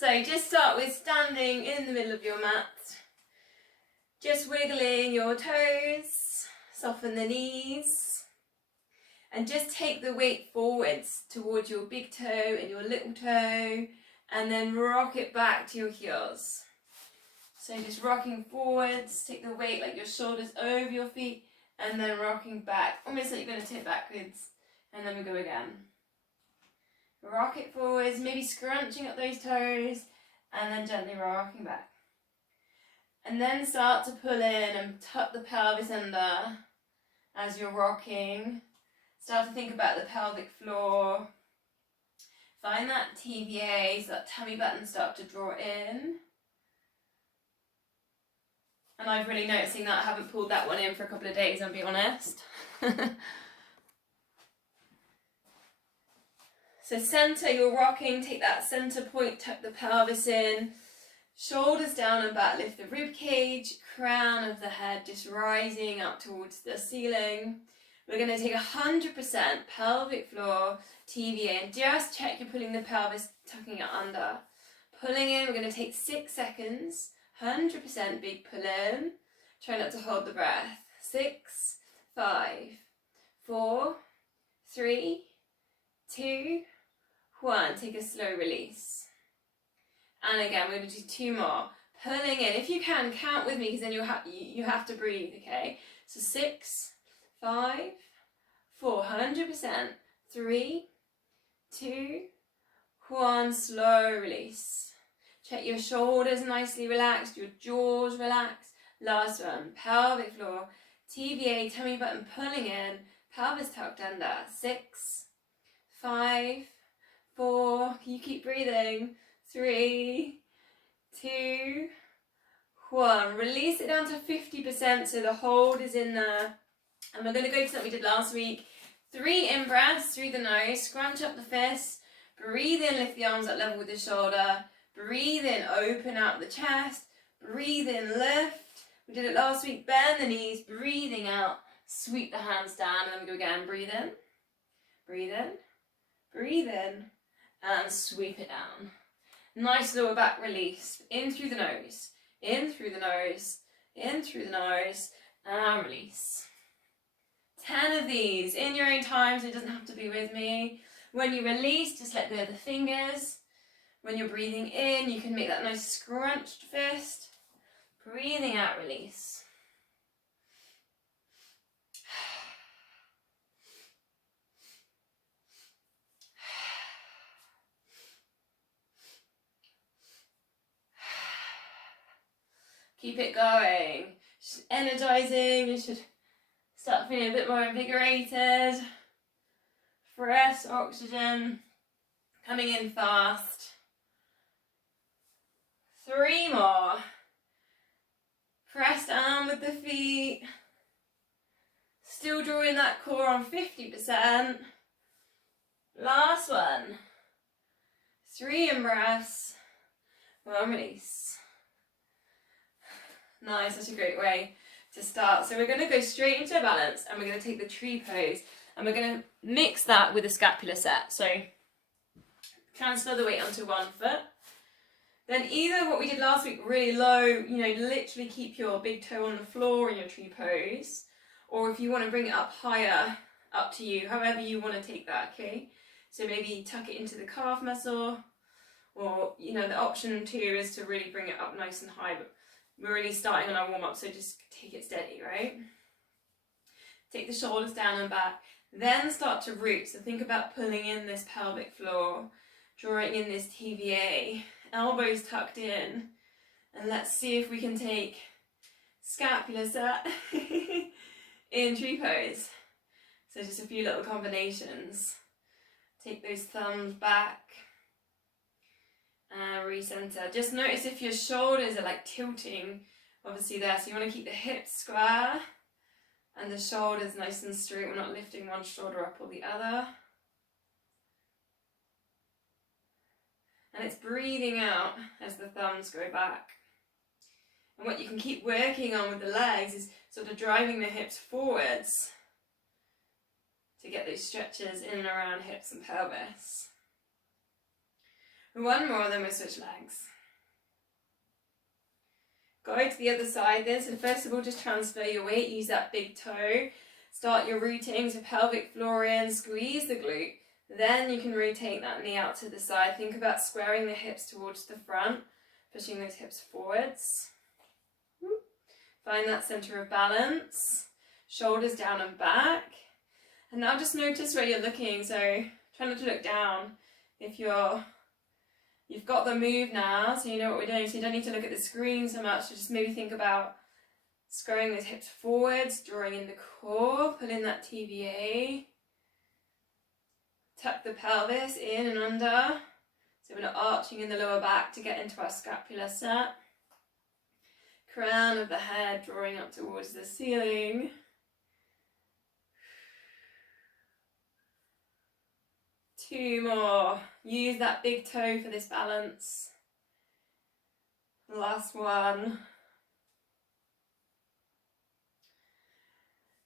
So just start with standing in the middle of your mat. Just wiggling your toes, soften the knees, and just take the weight forwards towards your big toe and your little toe, and then rock it back to your heels. So just rocking forwards, take the weight like your shoulders over your feet, and then rocking back, almost like you're going to tip backwards, and then we go again. Rock it forwards, maybe scrunching up those toes, and then gently rocking back. And then start to pull in and tuck the pelvis under as you're rocking. Start to think about the pelvic floor. Find that TVA, so that tummy button start to draw in. And I've really noticing that I haven't pulled that one in for a couple of days, I'll be honest. So center, you're rocking, take that center point, tuck the pelvis in, shoulders down and back, lift the rib cage, crown of the head just rising up towards the ceiling. We're going to take 100% pelvic floor TVA and just check you're pulling the pelvis, tucking it under. Pulling in, we're going to take 6 seconds, 100% big pull in. Try not to hold the breath. 6, 5, 4, 3, 2, 1. Take a slow release. And again, we're going to do 2 more. Pulling in. If you can, count with me because then you have to breathe, okay? So 6, 5, 4, 100%. 3, 2, 1. Slow release. Check your shoulders nicely relaxed, your jaws relaxed. Last one. Pelvic floor. TVA, tummy button pulling in. Pelvis tucked under. 6, 5, 4. You keep breathing. 3, 2, 1. Release it down to 50% so the hold is in there. And we're going to go to something we did last week. 3 in-breaths through the nose. Scrunch up the fists. Breathe in, lift the arms up level with the shoulder. Breathe in, open out the chest. Breathe in, lift. We did it last week. Bend the knees. Breathing out. Sweep the hands down. And then we go again. Breathe in. Breathe in. Breathe in. And sweep it down. Nice lower back release. In through the nose. In through the nose. In through the nose. And release. 10 of these in your own time, so it doesn't have to be with me. When you release, just let go of the fingers. When you're breathing in, you can make that nice scrunched fist. Breathing out, release. Keep it going. Just energizing. You should start feeling a bit more invigorated. Fresh oxygen coming in fast. 3 more. Press down with the feet. Still drawing that core on 50%. Last one. 3 in-breaths. 1 release. Nice, that's a great way to start. So we're going to go straight into a balance and we're going to take the tree pose and we're going to mix that with a scapular set. So transfer the weight onto one foot. Then either what we did last week, really low, literally keep your big toe on the floor in your tree pose. Or if you want to bring it up higher, up to you, however you want to take that, okay? So maybe tuck it into the calf muscle. Or, the option too is to really bring it up nice and high, but we're really starting on our warm-up, so just take it steady, right? Take the shoulders down and back. Then start to root. So think about pulling in this pelvic floor, drawing in this TVA, elbows tucked in. And let's see if we can take scapular set in tree pose. So just a few little combinations. Take those thumbs back. And recenter. Just notice if your shoulders are like tilting, obviously there. So you want to keep the hips square and the shoulders nice and straight. We're not lifting one shoulder up or the other. And it's breathing out as the thumbs go back. And what you can keep working on with the legs is sort of driving the hips forwards to get those stretches in and around hips and pelvis. One more, then we'll switch legs. Go to the other side then. So first of all, just transfer your weight, use that big toe. Start your routine, so pelvic floor in, squeeze the glute. Then you can rotate that knee out to the side. Think about squaring the hips towards the front, pushing those hips forwards. Find that center of balance. Shoulders down and back. And now just notice where you're looking. So try not to look down. If you've got the move now, so you know what we're doing, so you don't need to look at the screen so much. So just maybe think about squaring those hips forwards, drawing in the core, pull in that TVA. Tuck the pelvis in and under. So we're not arching in the lower back to get into our scapular set. Crown of the head drawing up towards the ceiling. Two more. Use that big toe for this balance. Last one.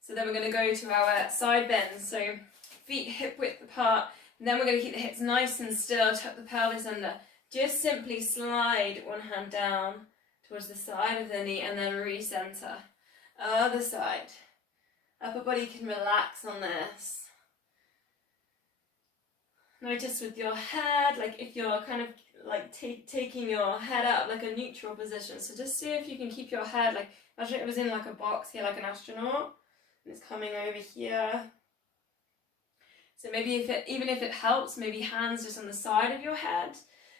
So then we're going to go to our side bends. So feet hip width apart. And then we're going to keep the hips nice and still. Tuck the pelvis under. Just simply slide one hand down towards the side of the knee and then recenter. Other side. Upper body can relax on this. Notice with your head, like if you're kind of like taking your head out of like a neutral position. So just see if you can keep your head, like imagine it was in like a box here, like an astronaut, and it's coming over here. So maybe even if it helps, maybe hands just on the side of your head,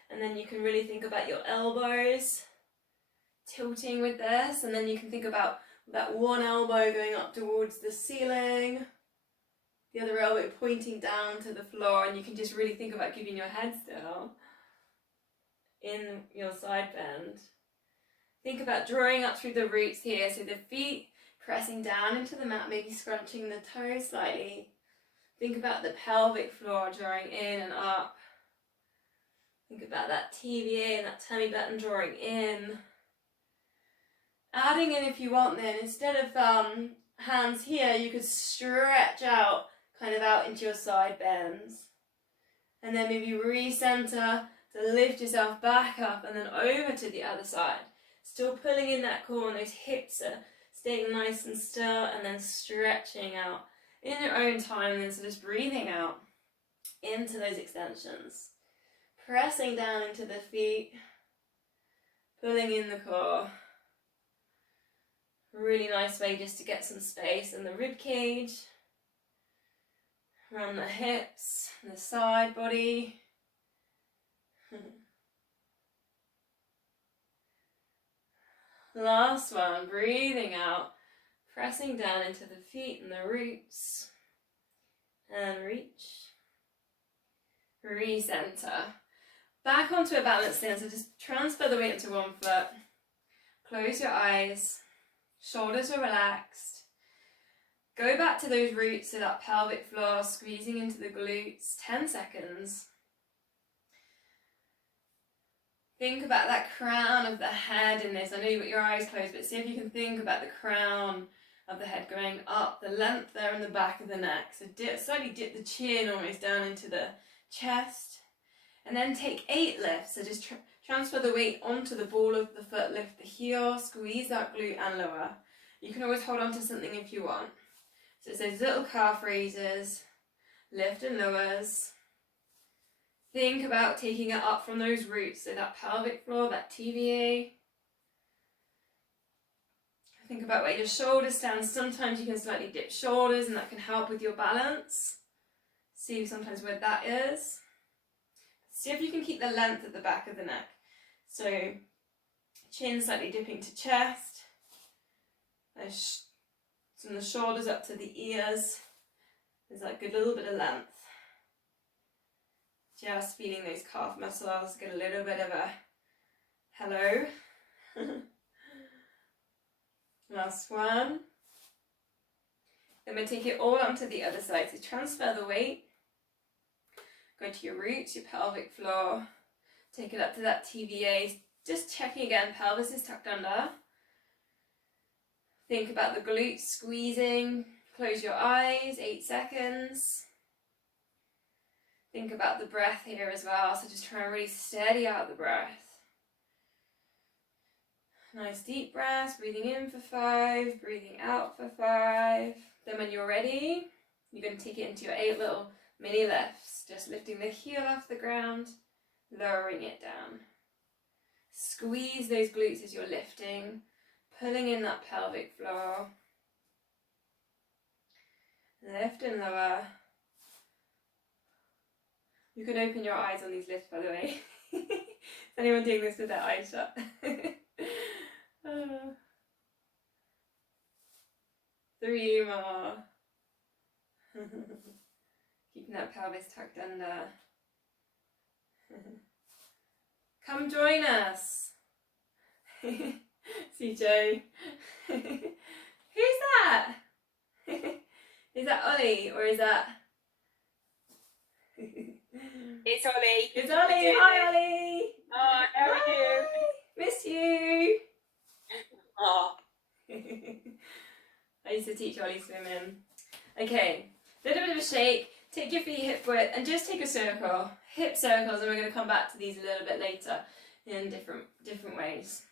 and then you can really think about your elbows tilting with this, and then you can think about that one elbow going up towards the ceiling, the other elbow pointing down to the floor, and you can just really think about keeping your head still in your side bend. Think about drawing up through the roots here, so the feet pressing down into the mat, maybe scrunching the toes slightly. Think about the pelvic floor drawing in and up. Think about that TVA and that tummy button drawing in. Adding in, if you want, then instead of hands here, you could stretch out, kind of out into your side bends. And then maybe recenter to lift yourself back up and then over to the other side. Still pulling in that core, and those hips are staying nice and still, and then stretching out in your own time. And then so just breathing out into those extensions. Pressing down into the feet, pulling in the core. Really nice way just to get some space in the rib cage, around the hips, and the side body. Last one, breathing out, pressing down into the feet and the roots, and reach, recenter. Back onto a balance stance, so just transfer the weight into one foot, close your eyes. Shoulders are relaxed. Go back to those roots, so that pelvic floor, squeezing into the glutes, 10 seconds. Think about that crown of the head in this. I know you've got your eyes closed, but see if you can think about the crown of the head going up, the length there in the back of the neck. So slightly dip the chin almost down into the chest. And then take 8 lifts. So just transfer the weight onto the ball of the foot, lift the heel, squeeze that glute and lower. You can always hold on to something if you want. So it's those little calf raises, lift and lowers. Think about taking it up from those roots, so that pelvic floor, that TVA. Think about where your shoulders stand. Sometimes you can slightly dip shoulders, and that can help with your balance. See sometimes where that is. See if you can keep the length at the back of the neck. So chin slightly dipping to chest. From the shoulders up to the ears. There's like a little bit of length. Just feeling those calf muscles. Get a little bit of a hello. Last one. Then we'll take it all onto the other side. So transfer the weight. Go to your roots, your pelvic floor. Take it up to that TVA. Just checking again, pelvis is tucked under. Think about the glutes squeezing. Close your eyes, 8 seconds. think about the breath here as well. So just try and really steady out the breath. Nice deep breaths, breathing in for 5, breathing out for 5. Then when you're ready, you're going to take it into your 8 little mini lifts. Just lifting the heel off the ground, lowering it down. Squeeze those glutes as you're lifting, pulling in that pelvic floor. Lift and lower. You can open your eyes on these lifts, by the way. Is anyone doing this with their eyes shut? 3 more. Keeping that pelvis tucked under. Come join us. CJ. Who's that? Is that Ollie or is that? It's Ollie. It's Ollie. Hi, Ollie. Oh, how are you? Miss you. Oh. I used to teach Ollie swimming. Okay, little bit of a shake. Take your feet hip width and just take a circle. Hip circles, and we're going to come back to these a little bit later in different ways.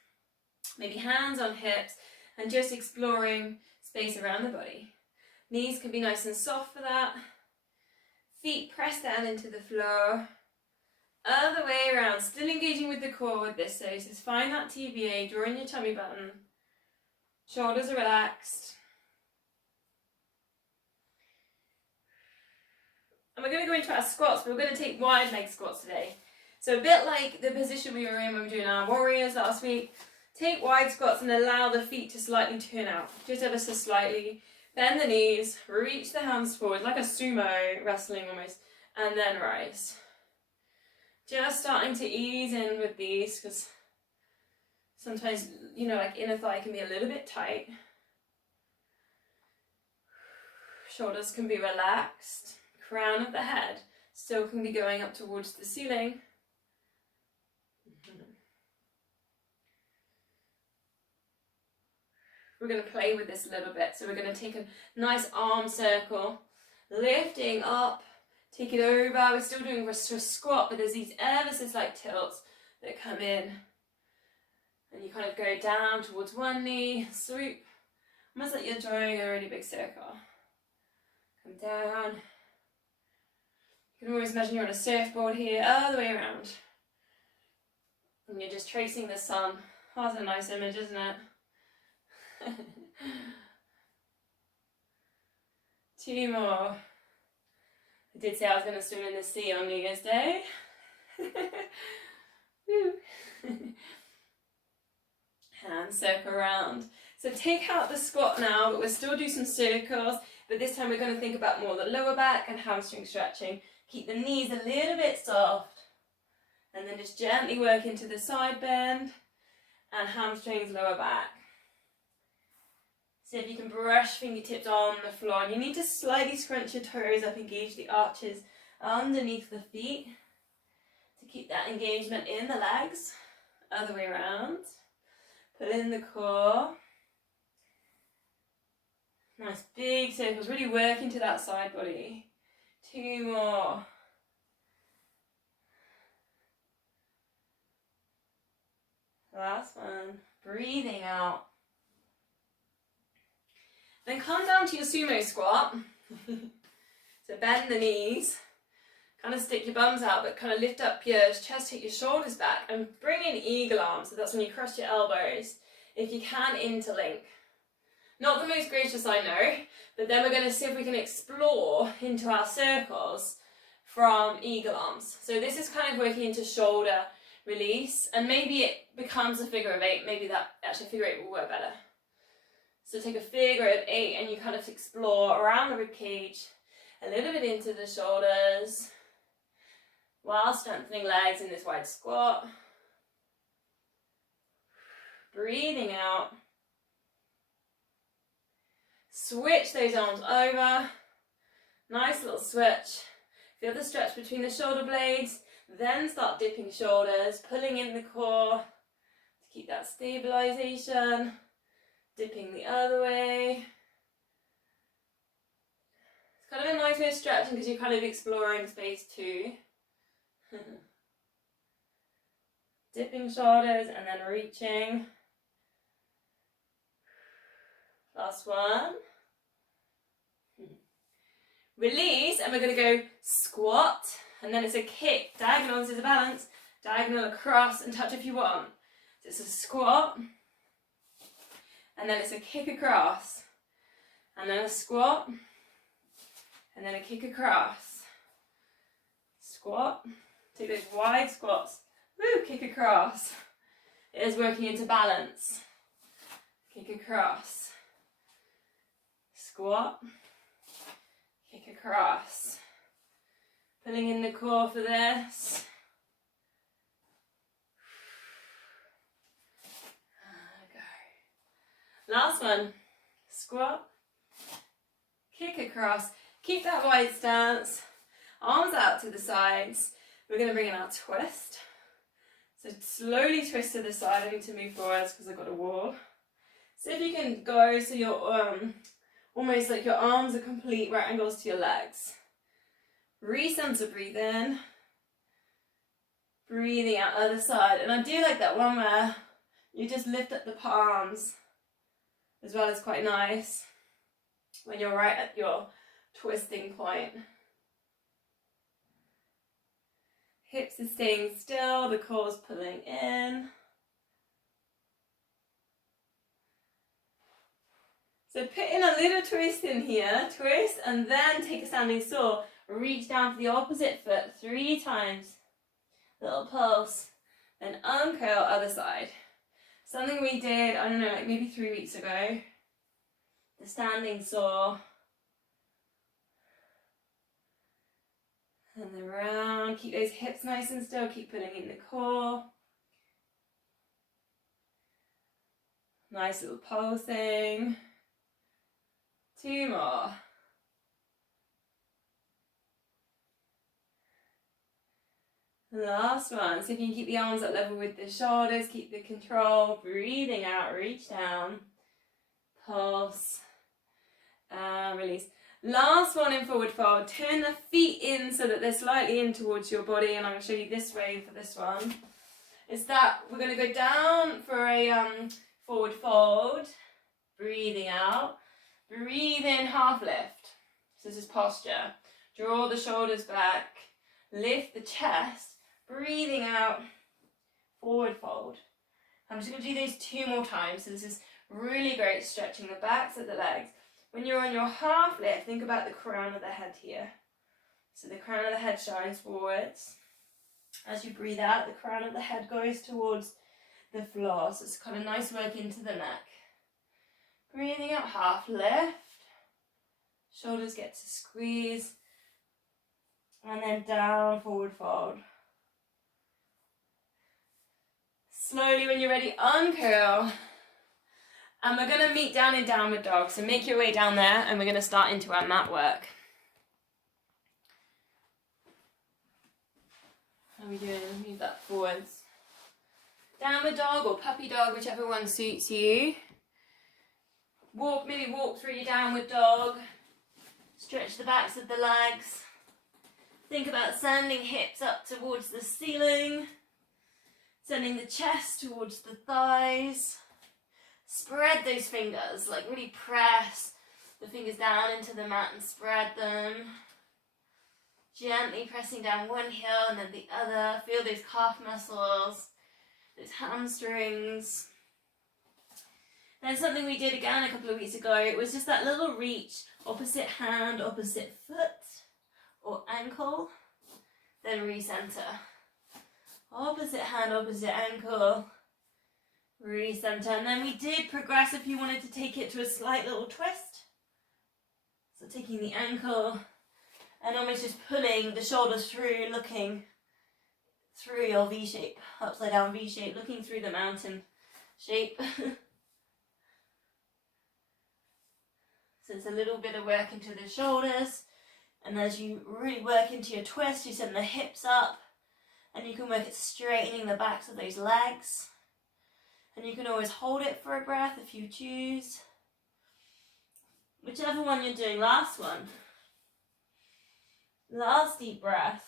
Maybe hands on hips and just exploring space around the body. Knees can be nice and soft for that. Feet press down into the floor. Other way around, still engaging with the core with this. So just find that TBA, drawing your tummy button. Shoulders are relaxed. And we're going to go into our squats, but we're going to take wide leg squats today. So a bit like the position we were in when we were doing our warriors last week. Take wide squats and allow the feet to slightly turn out, just ever so slightly. Bend the knees, reach the hands forward, like a sumo wrestling almost, and then rise. Just starting to ease in with these, because sometimes, you know, like inner thigh can be a little bit tight. Shoulders can be relaxed. Crown of the head still can be going up towards the ceiling. We're going to play with this a little bit. So we're going to take a nice arm circle, lifting up, take it over. We're still doing a squat, but there's these ever so slight tilts that come in. And you kind of go down towards one knee, swoop, almost like you're drawing a really big circle. Come down. You can always imagine you're on a surfboard here, all the way around. And you're just tracing the sun. Oh, that's a nice image, isn't it? 2 more. I did say I was going to swim in the sea on New Year's Day. Woo. Hand circle around. So take out the squat now, but we'll still do some circles. But this time we're going to think about more the lower back and hamstring stretching. Keep the knees a little bit soft. And then just gently work into the side bend and hamstrings, lower back. See if you can brush fingertips on the floor. And you need to slightly scrunch your toes up, engage the arches underneath the feet to keep that engagement in the legs. Other way around. Pull in the core. Nice big circles, really work into that side body. 2 more. Last one. Breathing out. Then come down to your sumo squat. So bend the knees. Kind of stick your bums out, but kind of lift up your chest, take your shoulders back, and bring in eagle arms. So that's when you cross your elbows. If you can, interlink. Not the most gracious, I know, but then we're going to see if we can explore into our circles from eagle arms. So this is kind of working into shoulder release, and maybe it becomes a figure of 8. Maybe that actually figure 8 will work better. So take a figure of 8 and you kind of explore around the rib cage, a little bit into the shoulders, while strengthening legs in this wide squat. Breathing out. Switch those arms over. Nice little switch. Feel the stretch between the shoulder blades. Then start dipping shoulders, pulling in the core to keep that stabilization. Dipping the other way. It's kind of a nice way of stretching because you're kind of exploring space too. Dipping shoulders and then reaching. Last one. Release, and we're going to go squat, and then it's a kick. Diagonal, this is a balance. Diagonal across and touch if you want. So it's a squat, and then it's a kick across, and then a squat, and then a kick across. Squat. Take those wide squats. Woo, kick across. It is working into balance. Kick across. Squat. Kick across. Pulling in the core for this. Go. Last one. Squat. Kick across. Keep that wide stance. Arms out to the sides. We're going to bring in our twist. So slowly twist to the side. I need to move forwards because I've got a wall. So if you can go so you're almost like your arms are complete right angles to your legs. Recenter, breathe in. Breathing out other side. And I do like that one where you just lift up the palms as well. As quite nice when you're right at your twisting point. Hips are staying still, the core's pulling in. So put in a little twist in here, twist, and then take a standing saw. Reach down for the opposite foot 3 times. Little pulse, then uncurl other side. Something we did, I don't know, like maybe 3 weeks ago. The standing saw. And then round, keep those hips nice and still, keep pulling in the core. Nice little pulsing. 2 more. Last one. So if you can keep the arms at level with the shoulders, keep the control, breathing out, reach down, pulse, release. Last one in forward fold. Turn the feet in so that they're slightly in towards your body, and I'm going to show you this way for this one. Is that we're going to go down for a forward fold, breathing out, breathe in, half lift. So this is posture. Draw the shoulders back, lift the chest, breathing out, forward fold. I'm just going to do these 2 more times. So this is really great, stretching the backs of the legs. When you're on your half lift, think about the crown of the head here. So the crown of the head shines forwards. As you breathe out, the crown of the head goes towards the floor. So it's kind of nice work into the neck. Breathing out, half lift. Shoulders get to squeeze. And then down, forward fold. Slowly, when you're ready, uncurl. And we're going to meet down in downward dog. So make your way down there and we're going to start into our mat work. How are we doing? Move that forwards. Downward dog or puppy dog, whichever one suits you. Walk, maybe walk through your downward dog. Stretch the backs of the legs. Think about sending hips up towards the ceiling. Sending the chest towards the thighs. Spread those fingers, like really press the fingers down into the mat and spread them. Gently pressing down one heel and then the other. Feel those calf muscles, those hamstrings. Then something we did again a couple of weeks ago, it was just that little reach, opposite hand, opposite foot or ankle, then recenter. Opposite hand, opposite ankle. Recenter, and then we did progress if you wanted to take it to a slight little twist. So taking the ankle and almost just pulling the shoulders through, looking through your V shape, upside down V shape, looking through the mountain shape. So it's a little bit of work into the shoulders, and as you really work into your twist, you send the hips up, and you can work at straightening the backs of those legs. And you can always hold it for a breath if you choose. Whichever one you're doing, last one. Last deep breath.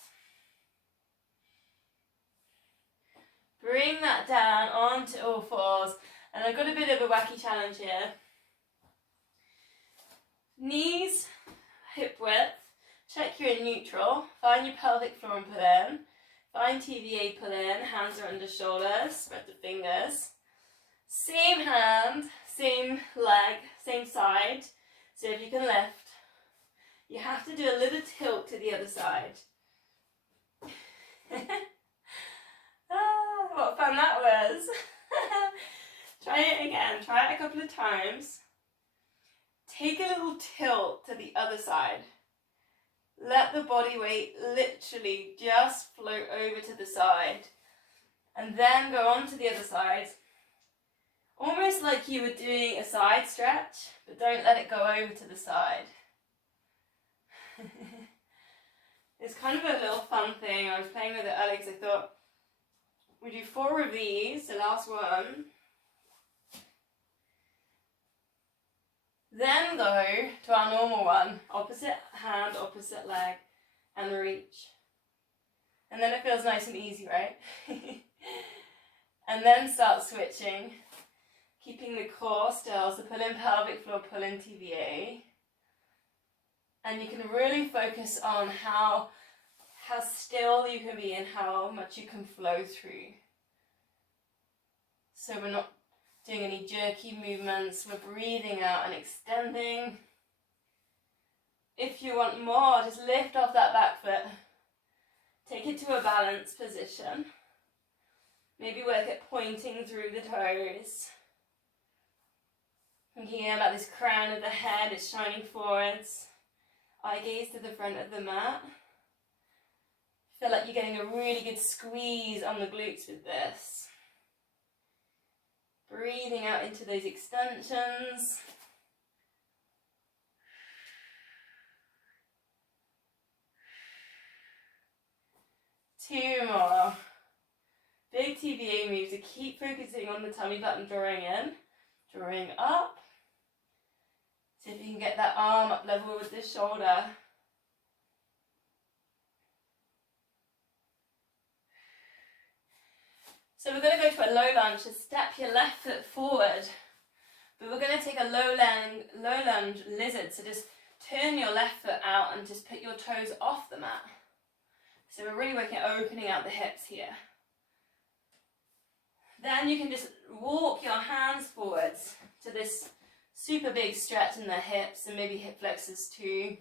Bring that down onto all fours. And I've got a bit of a wacky challenge here. Knees, hip width. Check you're in neutral. Find your pelvic floor and pull in. Find TVA, pull in. Hands are under shoulders. Spread the fingers. Same hand, same leg, same side. So if you can lift, you have to do a little tilt to the other side. What fun that was. Try it again. Try it a couple of times. Take a little tilt to the other side. Let the body weight literally just float over to the side. And then go on to the other side. Almost like you were doing a side stretch, but don't let it go over to the side. It's kind of a little fun thing. I was playing with it earlier because I thought, we do 4 of these, the last one. Then go to our normal one, opposite hand, opposite leg, and reach. And then it feels nice and easy, right? And then start switching, keeping the core still, so pull in pelvic floor, pull in TVA. And you can really focus on how still you can be and how much you can flow through. So we're not doing any jerky movements, we're breathing out and extending. If you want more, just lift off that back foot. Take it to a balanced position. Maybe work at pointing through the toes. Thinking about this crown of the head, it's shining forwards. Eye gaze to the front of the mat. Feel like you're getting a really good squeeze on the glutes with this. Breathing out into those extensions. Two more. Big TVA move to keep focusing on the tummy button, drawing in, drawing up. See if you can get that arm up level with the shoulder. So we're going to go to a low lunge, so step your left foot forward. But we're going to take a low lunge lizard, so just turn your left foot out and just put your toes off the mat. So we're really working at opening out the hips here. Then you can just walk your hands forwards to this super big stretch in the hips and maybe hip flexors too.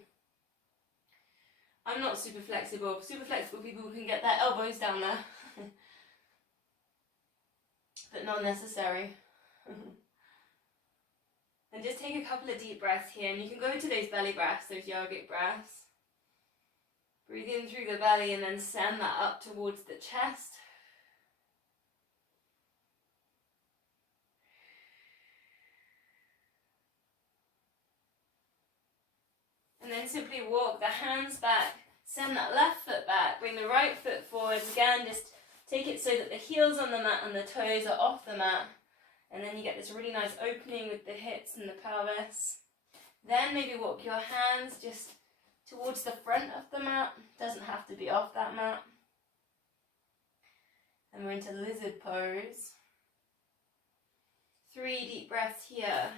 I'm not super flexible. Super flexible people can get their elbows down there. But not necessary. And just take a couple of deep breaths here, and you can go into those belly breaths, those yogic breaths. Breathe in through the belly and then send that up towards the chest. And then simply walk the hands back, send that left foot back, bring the right foot forwards again, just take it so that the heel's on the mat and the toes are off the mat. And then you get this really nice opening with the hips and the pelvis. Then maybe walk your hands just towards the front of the mat. Doesn't have to be off that mat. And we're into lizard pose. 3 deep breaths here.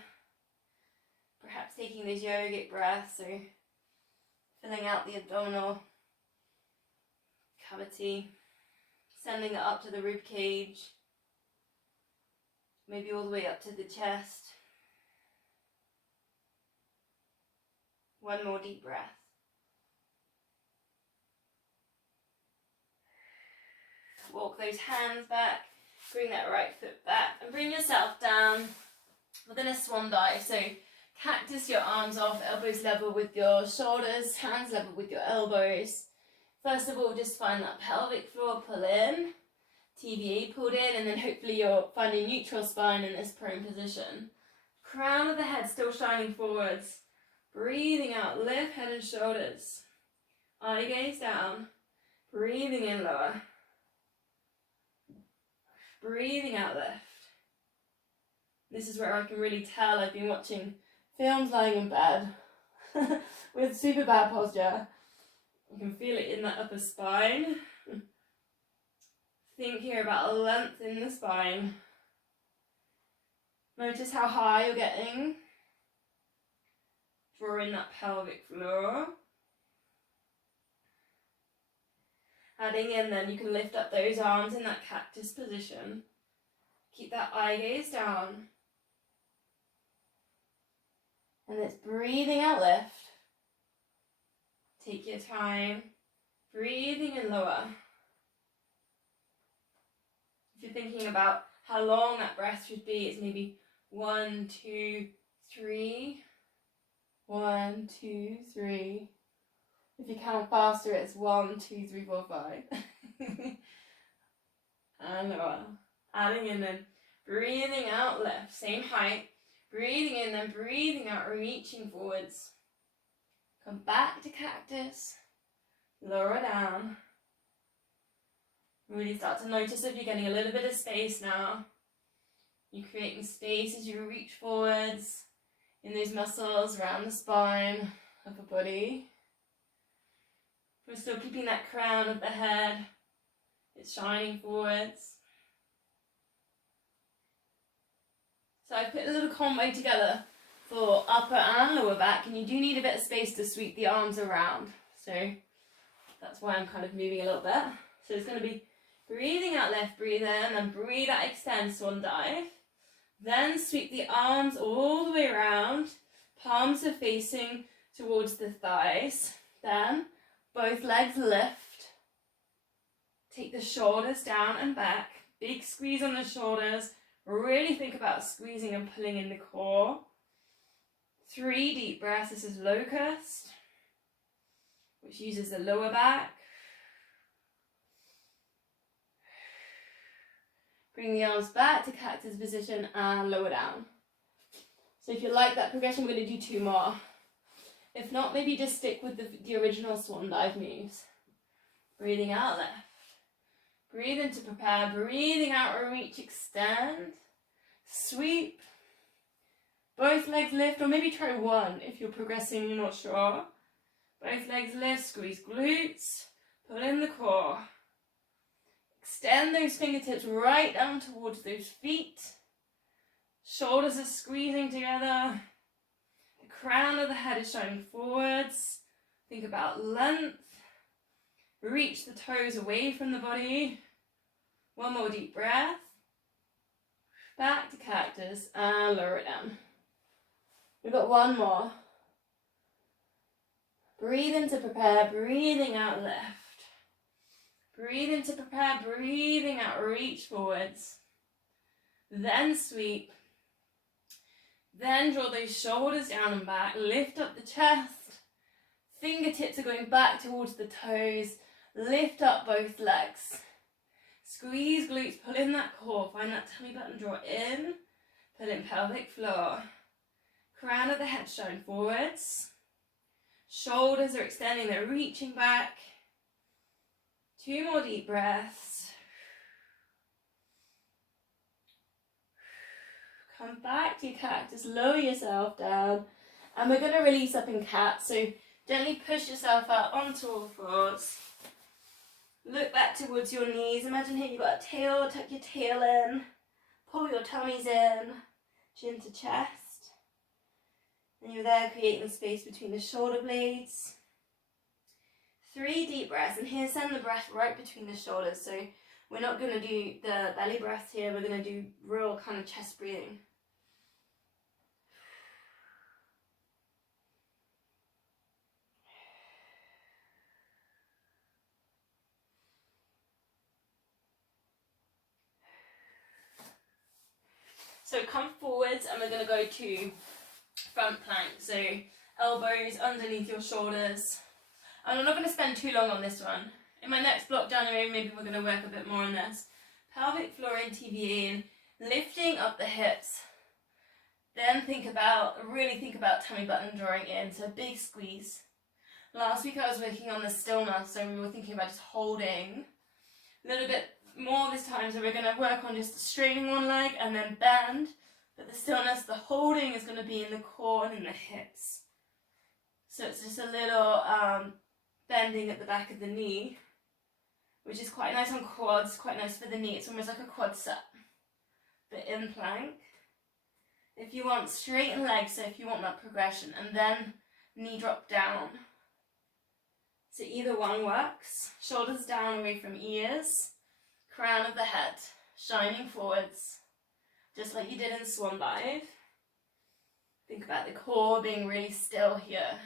Perhaps taking those yogic breaths, so filling out the abdominal cavity. Sending it up to the rib cage. Maybe all the way up to the chest. One more deep breath. Walk those hands back. Bring that right foot back and bring yourself down. We're going to swan dive. So cactus your arms off, elbows level with your shoulders, hands level with your elbows. First of all, just find that pelvic floor, pull in. TVA pulled in, and then hopefully you're finding neutral spine in this prone position. Crown of the head still shining forwards. Breathing out, lift head and shoulders. Eye gaze down. Breathing in lower. Breathing out, lift. This is where I can really tell I've been watching films lying in bed with super bad posture. You can feel it in that upper spine. Think here about a length in the spine. Notice how high you're getting. Drawing that pelvic floor. Adding in then, you can lift up those arms in that cactus position. Keep that eye gaze down. And it's breathing out, lift. Take your time. Breathing in lower. If you're thinking about how long that breath should be, it's maybe 1, 2, 3. 1, 2, 3. If you count faster, it's 1, 2, 3, 4, 5. And lower. Adding in then, breathing out, left. Same height. Breathing in, then breathing out, reaching forwards. Come back to cactus. Lower down. Really start to notice if you're getting a little bit of space now. You're creating space as you reach forwards in those muscles around the spine, upper body. We're still keeping that crown of the head. It's shining forwards. So I put a little combo together for upper and lower back, and you do need a bit of space to sweep the arms around. So that's why I'm kind of moving a little bit. So it's going to be breathing out, left, breathe in, and breathe out, extend, swan dive. Then sweep the arms all the way around. Palms are facing towards the thighs. Then both legs lift. Take the shoulders down and back. Big squeeze on the shoulders. Really think about squeezing and pulling in the core. 3 deep breaths. This is locust, which uses the lower back. Bring the arms back to cactus position and lower down. So if you like that progression, we're going to do 2 more. If not, maybe just stick with the original swan dive moves. Breathing out, left. Breathe in to prepare. Breathing out, reach, extend. Sweep. Both legs lift, or maybe try one if you're progressing, you're not sure. Both legs lift, squeeze glutes. Pull in the core. Extend those fingertips right down towards those feet. Shoulders are squeezing together. The crown of the head is shining forwards. Think about length. Reach the toes away from the body. One more deep breath. Back to cactus and lower it down. We've got one more. Breathe in to prepare, breathing out, left. Breathe in to prepare, breathing out, reach forwards. Then sweep. Then draw those shoulders down and back, lift up the chest. Fingertips are going back towards the toes. Lift up both legs. Squeeze glutes, pull in that core, find that tummy button, draw in. Pull in pelvic floor. Crown of the head shine forwards. Shoulders are extending, they're reaching back. 2 more deep breaths. Come back to cactus, lower yourself down. And we're going to release up in cat. So gently push yourself out onto all fours. Look back towards your knees. Imagine here you've got a tail, tuck your tail in. Pull your tummies in, chin to chest. And you're there creating space between the shoulder blades. 3 deep breaths, and here send the breath right between the shoulders. So we're not going to do the belly breath here, we're going to do real kind of chest breathing. So come forwards and we're going to go to front plank. So elbows underneath your shoulders. And I'm not going to spend too long on this one. In my next block, January, maybe we're going to work a bit more on this. Pelvic floor in TVN, lifting up the hips. Then really think about tummy button drawing in, so big squeeze. Last week I was working on the stillness, so we were thinking about just holding. A little bit more this time, so we're going to work on just straightening one leg and then bend. But the stillness, the holding is going to be in the core and in the hips. So it's just a little bending at the back of the knee, which is quite nice on quads, quite nice for the knee. It's almost like a quad set, but in plank. If you want straighten legs, so if you want that progression, and then knee drop down. So either one works. Shoulders down away from ears, crown of the head, shining forwards, just like you did in swan dive. Think about the core being really still here.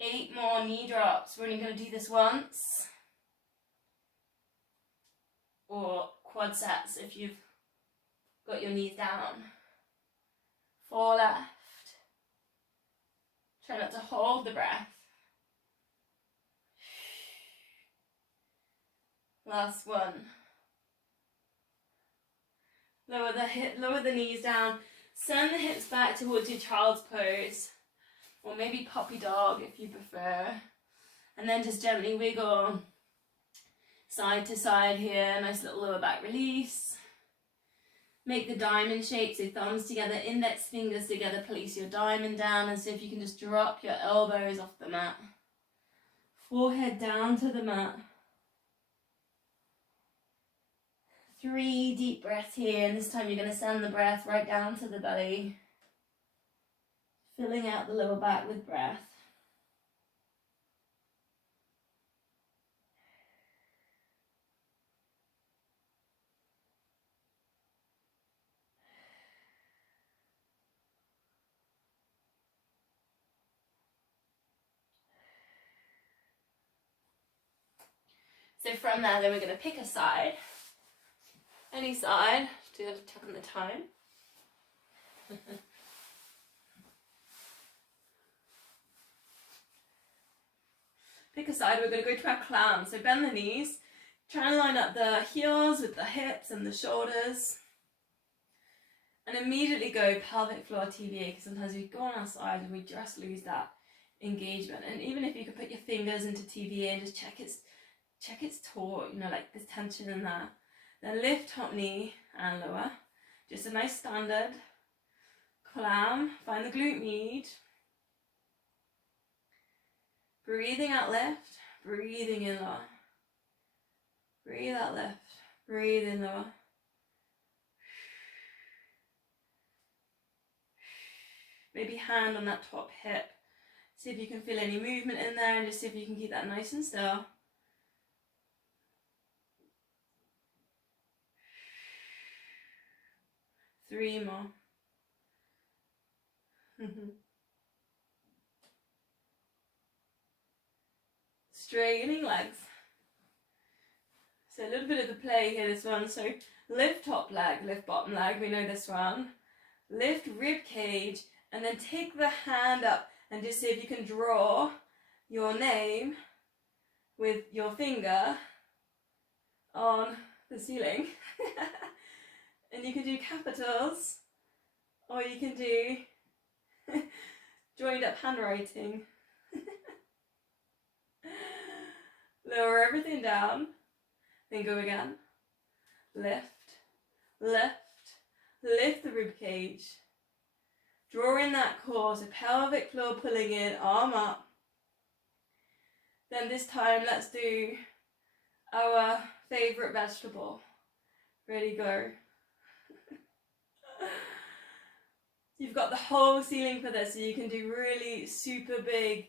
8 more knee drops. We're only going to do this once. Or quad sets if you've got your knees down. 4 left. Try not to hold the breath. Last one. Lower the knees down. Send the hips back towards your child's pose. Or maybe puppy dog if you prefer. And then just gently wiggle side to side here. Nice little lower back release. Make the diamond shape, so thumbs together, index fingers together, place your diamond down, and see if you can just drop your elbows off the mat. Forehead down to the mat. 3 deep breaths here, and this time you're going to send the breath right down to the belly. Filling out the lower back with breath. So from there, then we're going to pick a side. Any side. Do a check on the time. Pick a side, we're going to go to our clam. So bend the knees, try and line up the heels with the hips and the shoulders. And immediately go pelvic floor TVA, because sometimes we go on our sides and we just lose that engagement. And even if you could put your fingers into TVA and just check it's taut, you know, like there's tension in there. Then lift top knee and lower. Just a nice standard. Clam, find the glute med. Breathing out lift, breathing in lower. Breathe out lift, breathe in lower. Maybe hand on that top hip. See if you can feel any movement in there, and just see if you can keep that nice and still. Three more. Straightening legs. So a little bit of the play here, this one. So lift top leg, lift bottom leg, we know this one. Lift rib cage, and then take the hand up and just see if you can draw your name with your finger on the ceiling. And you can do capitals, or you can do joined up handwriting. Lower everything down, then go again. Lift, lift, lift the rib cage. Draw in that core, so pelvic floor pulling in, arm up. Then this time let's do our favourite vegetable. Ready, go. You've got the whole ceiling for this, so you can do really super big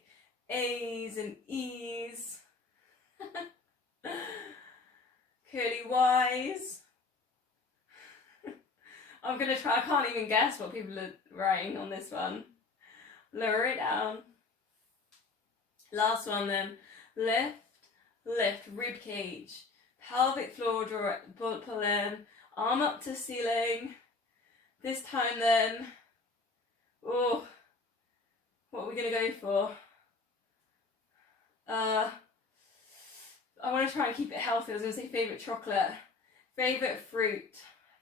A's and E's. Curly Y's. I'm going to try, I can't even guess what people are writing on this one. Lower it down. Last one then. Lift, lift, rib cage. Pelvic floor, draw it, pull in. Arm up to ceiling. This time then, oh, what are we going to go for? I want to try and keep it healthy. I was going to say favourite chocolate. Favourite fruit.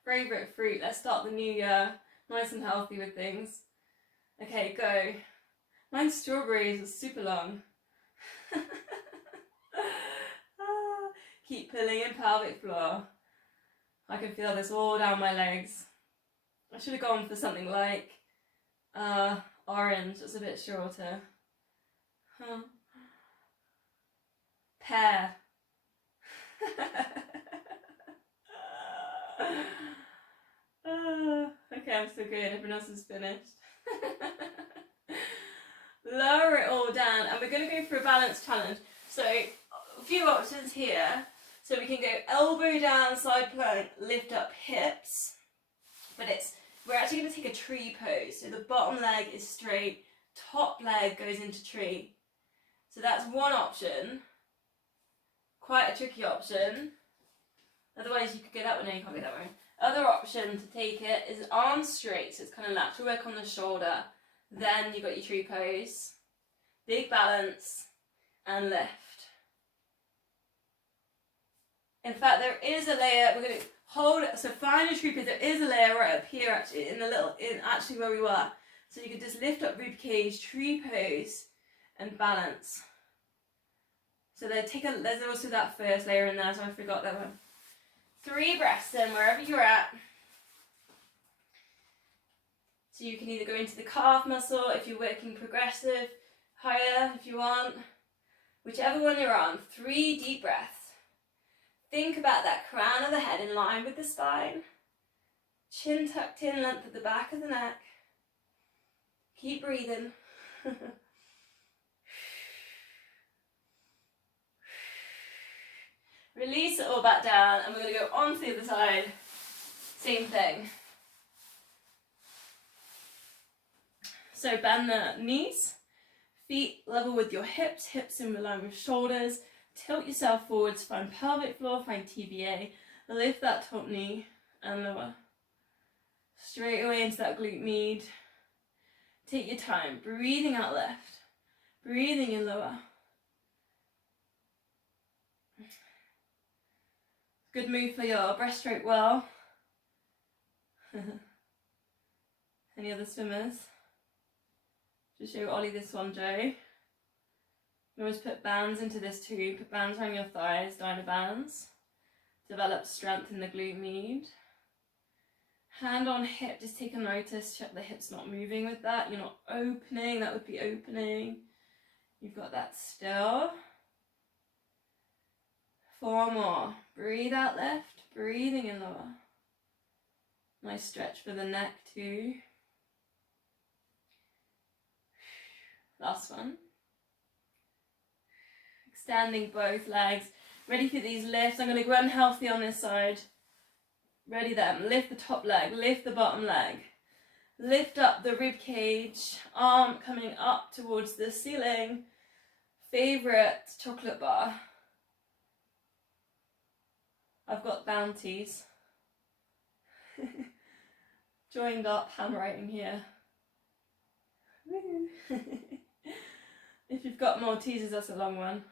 Favourite fruit. Let's start the new year nice and healthy with things. Okay, go. Mine's strawberries. It's super long. Keep pulling in pelvic floor. I can feel this all down my legs. I should have gone for something like orange. It's a bit shorter. Pear. Okay, I'm so good. Everyone else is finished. Lower it all down, and we're going to go for a balance challenge. So, a few options here. So we can go elbow down, side plank, lift up hips. But we're actually going to take a tree pose. So the bottom leg is straight, top leg goes into tree. So that's one option. Quite a tricky option. Otherwise you could go that way. No, you can't go that way. Other option to take it is arms straight. So it's kind of lateral work on the shoulder. Then you've got your tree pose. Big balance and lift. In fact, there is a layer. We're going to hold it. So find a tree pose. There is a layer right up here, actually, in actually where we were. So you could just lift up rib cage, tree pose, and balance. So there's also that first layer in there. So I forgot that one. 3 breaths in wherever you're at. So you can either go into the calf muscle if you're working progressive, higher if you want. Whichever one you're on. 3 deep breaths. Think about that crown of the head in line with the spine. Chin tucked in, length at the back of the neck. Keep breathing. Release it all back down, and we're going to go on to the other side. Same thing. So bend the knees, feet level with your hips, hips in line with shoulders. Tilt yourself forwards, find pelvic floor, find TBA. Lift that top knee and lower. Straight away into that glute med. Take your time, breathing out left, breathing in lower. Good move for your breaststroke well. Any other swimmers? Just show Ollie this one, Joe. You always put bands into this too. Put bands around your thighs, dyno bands. Develop strength in the glute med. Hand on hip, just take a notice. Check the hip's not moving with that. You're not opening, that would be opening. You've got that still. 4 more. Breathe out left, breathing in lower. Nice stretch for the neck too. Last one. Extending both legs. Ready for these lifts. I'm going to go unhealthy on this side. Ready then. Lift the top leg. Lift the bottom leg. Lift up the rib cage. Arm coming up towards the ceiling. Favourite chocolate bar. I've got Bounties. Joined up handwriting here. If you've got Maltesers, that's a long one.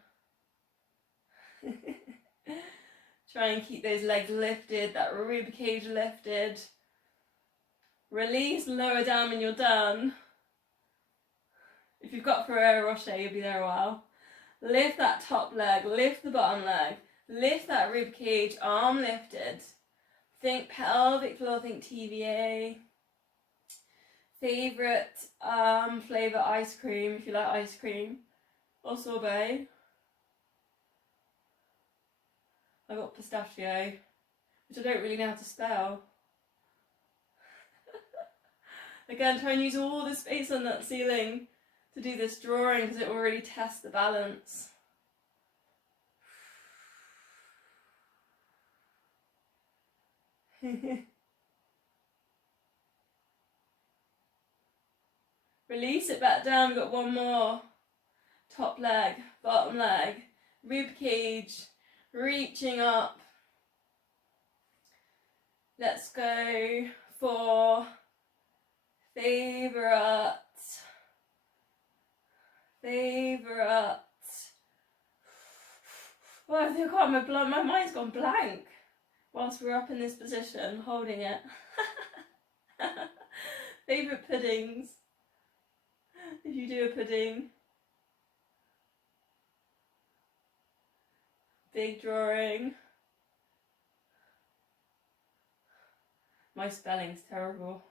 Try and keep those legs lifted, that rib cage lifted. Release, lower down when you're done. If you've got Ferrero Rocher, you'll be there a while. Lift that top leg, lift the bottom leg, lift that rib cage, arm lifted. Think pelvic floor, think TVA. Favourite flavour ice cream, if you like ice cream, or sorbet. I got pistachio, which I don't really know how to spell. Again, try and use all the space on that ceiling to do this drawing because it will really test the balance. Release it back down. We've got 1 more. Top leg, bottom leg, rib cage, reaching up. Let's go for favourite. Well, I can't, my mind's gone blank whilst we're up in this position, holding it. Favourite puddings. If you do a pudding. Big drawing. My spelling's terrible.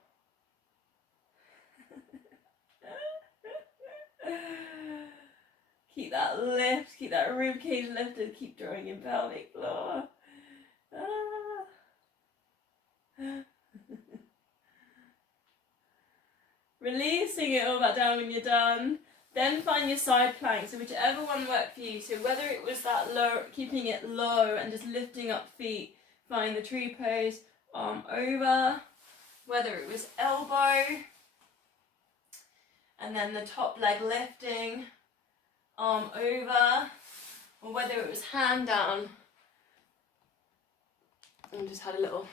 Keep that lift, keep that rib cage lifted, keep drawing in pelvic floor. Releasing it all back down when you're done. Then find your side plank, so whichever one worked for you. So whether it was that low, keeping it low and just lifting up feet, find the tree pose, arm over. Whether it was elbow, and then the top leg lifting, arm over, or whether it was hand down. I just had a little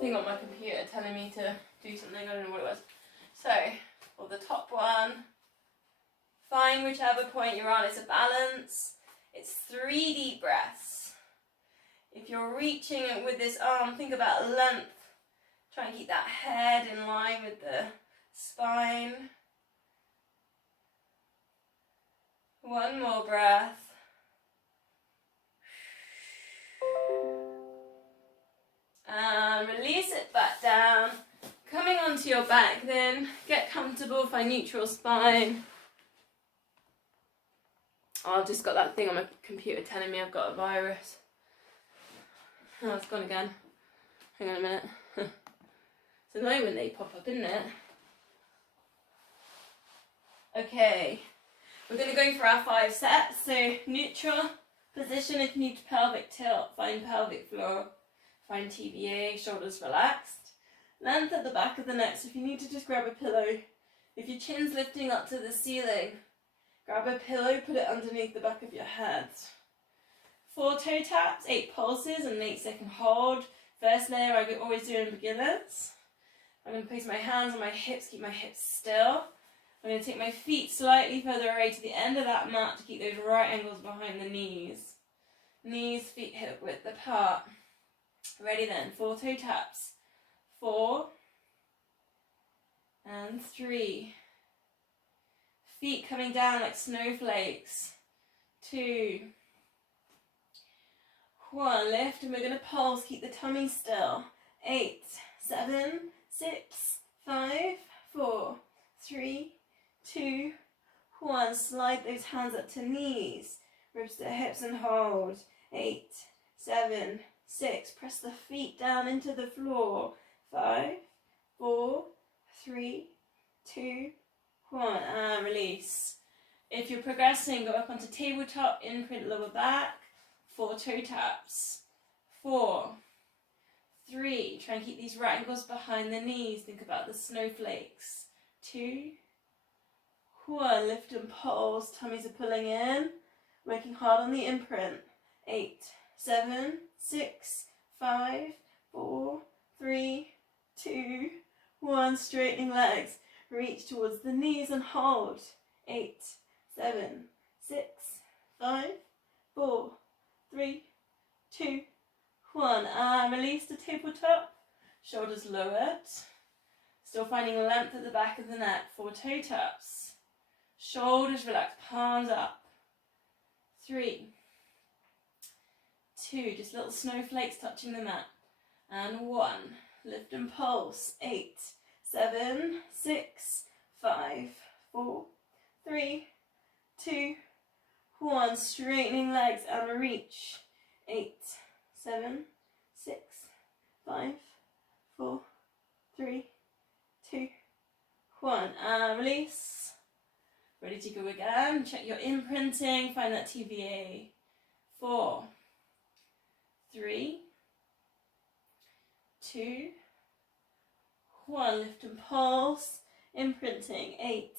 thing on my computer telling me to do something, I don't know what it was. So, or the top one. Find whichever point you're on. It's a balance. It's 3 deep breaths. If you're reaching with this arm, think about length. Try and keep that head in line with the spine. One more breath. And release it back down. Coming onto your back then, get comfortable, find neutral spine. Oh, I've just got that thing on my computer telling me I've got a virus. Oh, it's gone again. Hang on a minute. It's annoying when they pop up, isn't it? Okay, we're going to go for our 5 sets. So neutral position if you need to pelvic tilt, find pelvic floor, find TBA, shoulders relaxed. Length at the back of the neck, so if you need to just grab a pillow. If your chin's lifting up to the ceiling, grab a pillow, put it underneath the back of your head. 4 toe taps, 8 pulses and an 8-second hold. First layer I always do in beginners. I'm going to place my hands on my hips, keep my hips still. I'm going to take my feet slightly further away to the end of that mat to keep those right angles behind the knees. Knees, feet hip width apart. Ready then, 4 toe taps. 4 and 3. Feet coming down like snowflakes. 2, 1. Lift and we're going to pulse. Keep the tummy still. 8, 7, 6, 5, 4, 3, 2, 1. Slide those hands up to knees. Ribs to hips and hold. 8, 7, 6. Press the feet down into the floor. 5, 4, 3, 2, 1. And release. If you're progressing, go up onto tabletop, imprint lower back. 4 toe taps. 4, 3. Try and keep these right ankles behind the knees. Think about the snowflakes. 2, 1. Lift and pulse. Tummies are pulling in. Working hard on the imprint. 8, 7, 6, 5, 4, 3, 2, 1. Straightening legs. Reach towards the knees and hold. 8, 7, 6, 5, 4, 3, 2, 1. And release to tabletop. Shoulders lowered. Still finding length at the back of the neck. 4 toe taps. Shoulders relaxed, palms up. 3, 2. Just little snowflakes touching the mat. And 1. Lift and pulse. 8, 7, 6, 5, 4, 3, 2, 1. Straightening legs and reach. 8, 7, 6, 5, 4, 3, 2, 1. And release. Ready to go again. Check your imprinting. Find that TVA. 4, 3, 2, 1. Lift and pulse. Imprinting. 8,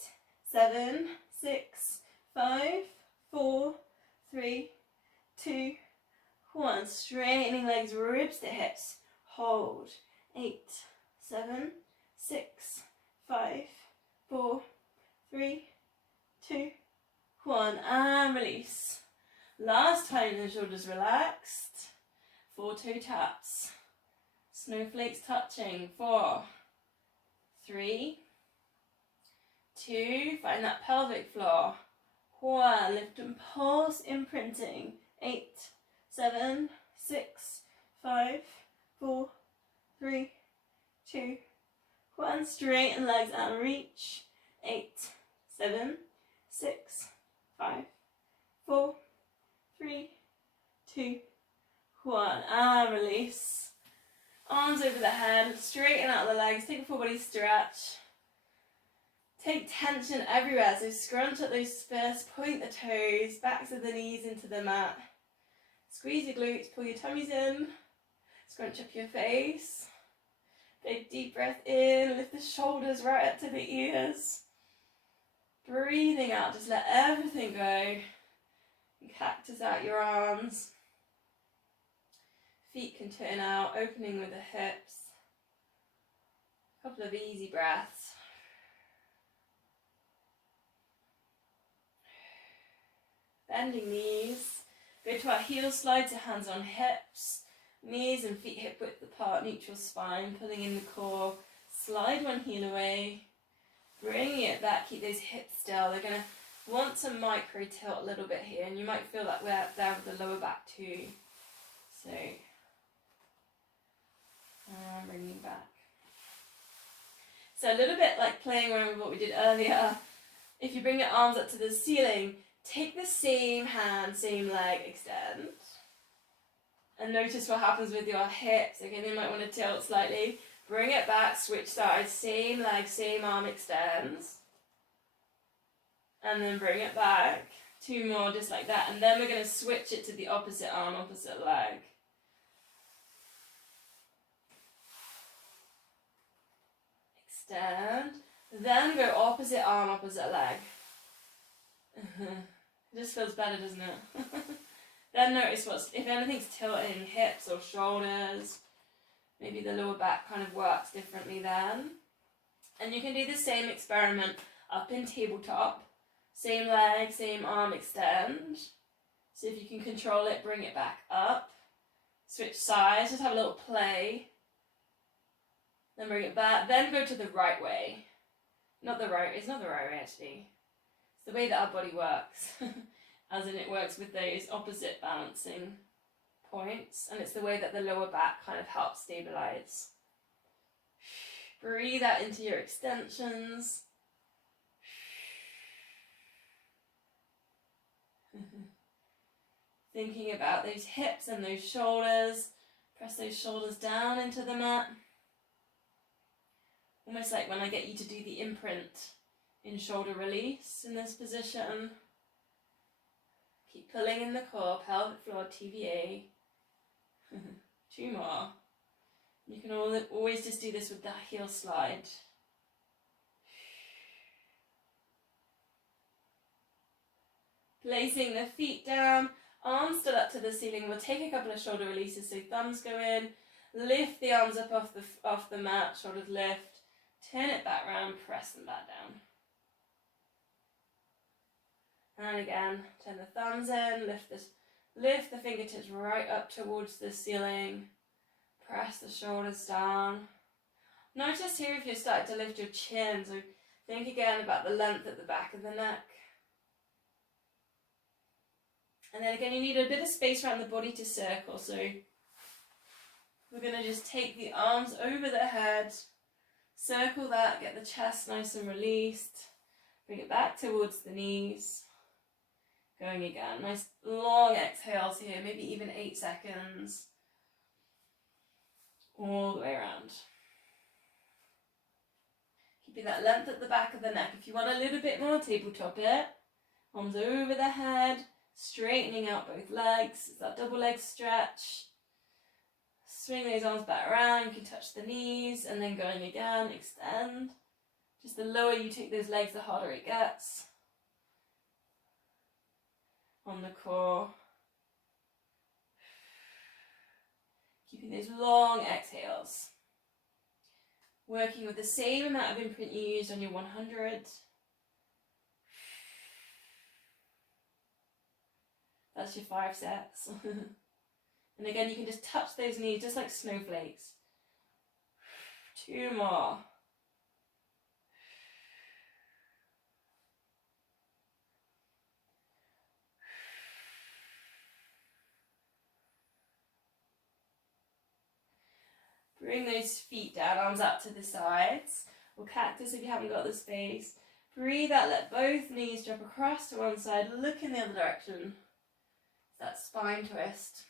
7, 6, 5, 4, 3, 2, 1. Straightening legs, ribs to hips. Hold. 8, 7, 6, 5, 4, 3, 2, 1. And release. Last time the shoulders relaxed. 4 toe taps. Snowflakes touching. 4, 3, 2. Find that pelvic floor. 1. Lift and pulse. Imprinting. 8, 7, 6, 5, 4, 3, 2, 1. Straighten legs and reach. 8, 7, 6, 5, 4, 3, 2, 1, and release. Arms over the head, straighten out the legs, take a full body stretch. Take tension everywhere, so scrunch up those fists, point the toes, backs of the knees into the mat. Squeeze your glutes, pull your tummies in, scrunch up your face. Big deep breath in, lift the shoulders right up to the ears. Breathing out, just let everything go. Cactus out your arms. Feet can turn out, opening with the hips. A couple of easy breaths. Bending knees. Go to our heel slide, so hands on hips. Knees and feet hip width apart, neutral spine, pulling in the core. Slide one heel away. Bringing it back, keep those hips still. They're going to want to micro tilt a little bit here, and you might feel that we're there with the lower back too. So, bringing back. So a little bit like playing around with what we did earlier. If you bring your arms up to the ceiling, take the same hand, same leg, extend. And notice what happens with your hips. Again, you might want to tilt slightly. Bring it back, switch sides, same leg, same arm extends. And then bring it back. 2 more, just like that. And then we're going to switch it to the opposite arm, opposite leg. Extend. Then go opposite arm, opposite leg. It just feels better, doesn't it? Then notice if anything's tilting, hips or shoulders. Maybe the lower back kind of works differently then. And you can do the same experiment up in tabletop. Same leg, same arm extend. So if you can control it, bring it back up. Switch sides, just have a little play. Then bring it back. Then go to the right way. It's not the right way actually. It's the way that our body works. As in it works with those opposite balancing points, and it's the way that the lower back kind of helps stabilize. Breathe out into your extensions. Thinking about those hips and those shoulders. Press those shoulders down into the mat. Almost like when I get you to do the imprint in shoulder release in this position. Keep pulling in the core, pelvic floor, TVA. 2 more. You can always just do this with the heel slide. Placing the feet down, arms still up to the ceiling. We'll take a couple of shoulder releases, so thumbs go in. Lift the arms up off the mat, shoulders lift. Turn it back round, press them back down. And again, turn the thumbs in, lift the fingertips right up towards the ceiling. Press the shoulders down. Notice here if you're starting to lift your chin, so think again about the length at the back of the neck. And then again, you need a bit of space around the body to circle, so we're going to just take the arms over the head, circle that, get the chest nice and released, bring it back towards the knees. Going again, nice long exhales here, maybe even 8 seconds. All the way around. Keeping that length at the back of the neck. If you want a little bit more, tabletop it. Arms over the head, straightening out both legs. It's that double leg stretch. Swing those arms back around, you can touch the knees, and then going again, extend. Just the lower you take those legs, the harder it gets. On the core. Keeping those long exhales. Working with the same amount of imprint you used on your 100. That's your 5 sets. And again, you can just touch those knees just like snowflakes. 2 more. Bring those feet down, arms up to the sides. Or cactus if you haven't got the space. Breathe out, let both knees drop across to one side, look in the other direction. That spine twist.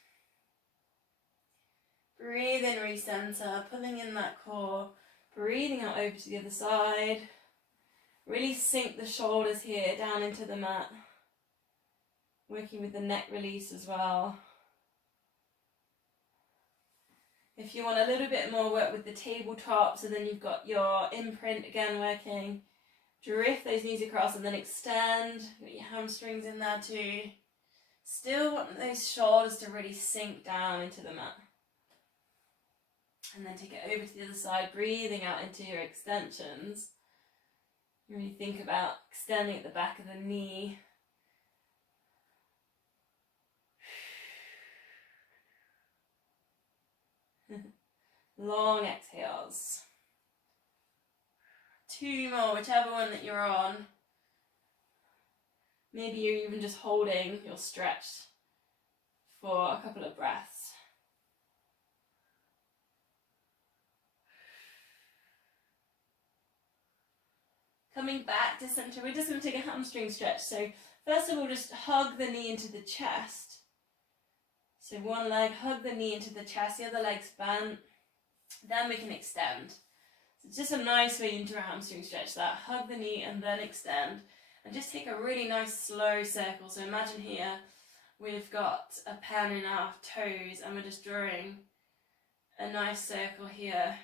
Breathe in, recenter, pulling in that core. Breathing out over to the other side. Really sink the shoulders here down into the mat. Working with the neck release as well. If you want a little bit more work with the tabletop, so then you've got your imprint again working. Drift those knees across and then extend. Got your hamstrings in there too. Still want those shoulders to really sink down into the mat. And then take it over to the other side, breathing out into your extensions. Really think about extending at the back of the knee. Long exhales. 2 more, whichever one that you're on. Maybe you're even just holding your stretch for a couple of breaths. Coming back to center, we're just going to take a hamstring stretch. So first of all, just hug the knee into the chest. So one leg, hug the knee into the chest, the other leg's bent. Then we can extend. So it's just a nice way into a hamstring stretch, that hug the knee and then extend. And just take a really nice slow circle. So imagine here we've got a pen in our toes and we're just drawing a nice circle here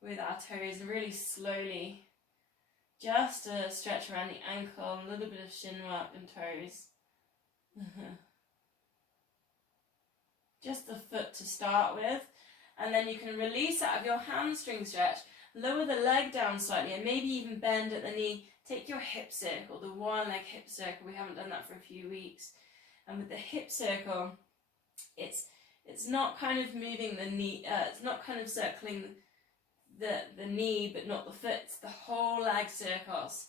with our toes, and really slowly just a stretch around the ankle, a little bit of shin work and toes. Just the foot to start with, and then you can release out of your hamstring stretch, lower the leg down slightly and maybe even bend at the knee. Take your hip circle, the one leg hip circle. We haven't done that for a few weeks. And with the hip circle, it's not kind of moving the knee, it's not kind of circling the knee but not the foot, it's the whole leg circles.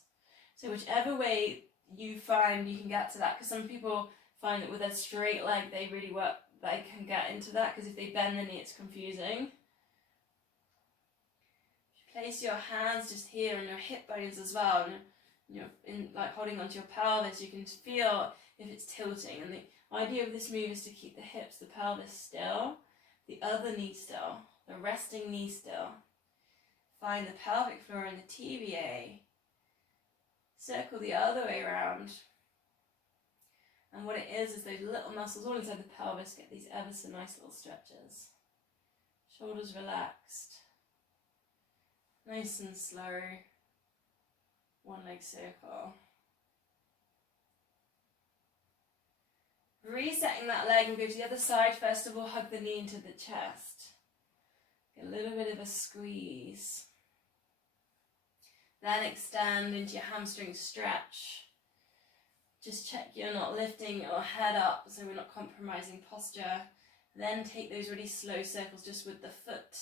So whichever way you find you can get to that, because some people find that with a straight leg they can get into that, because if they bend the knee it's confusing. Place your hands just here on your hip bones as well, and you're like holding onto your pelvis. You can feel if it's tilting, and the idea of this move is to keep the hips, the pelvis still, the other knee still, the resting knee still. Find the pelvic floor and the TVA. Circle the other way around. And what it is those little muscles all inside the pelvis get these ever so nice little stretches. Shoulders relaxed. Nice and slow. One leg circle. Resetting that leg and go to the other side. First of all, hug the knee into the chest. Get a little bit of a squeeze. Then extend into your hamstring stretch. Just check you're not lifting your head up so we're not compromising posture. Then take those really slow circles just with the foot.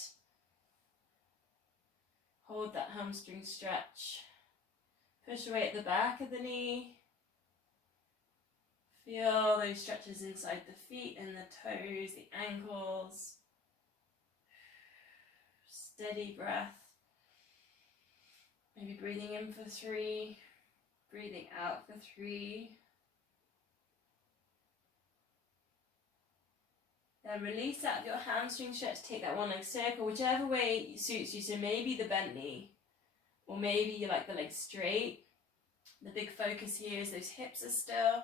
Hold that hamstring stretch. Push away at the back of the knee. Feel those stretches inside the feet and the toes, the ankles. Steady breath. Maybe breathing in for 3, breathing out for 3. Then release out of your hamstring stretch, take that one leg circle, whichever way suits you. So maybe the bent knee, or maybe you like the leg straight. The big focus here is those hips are still,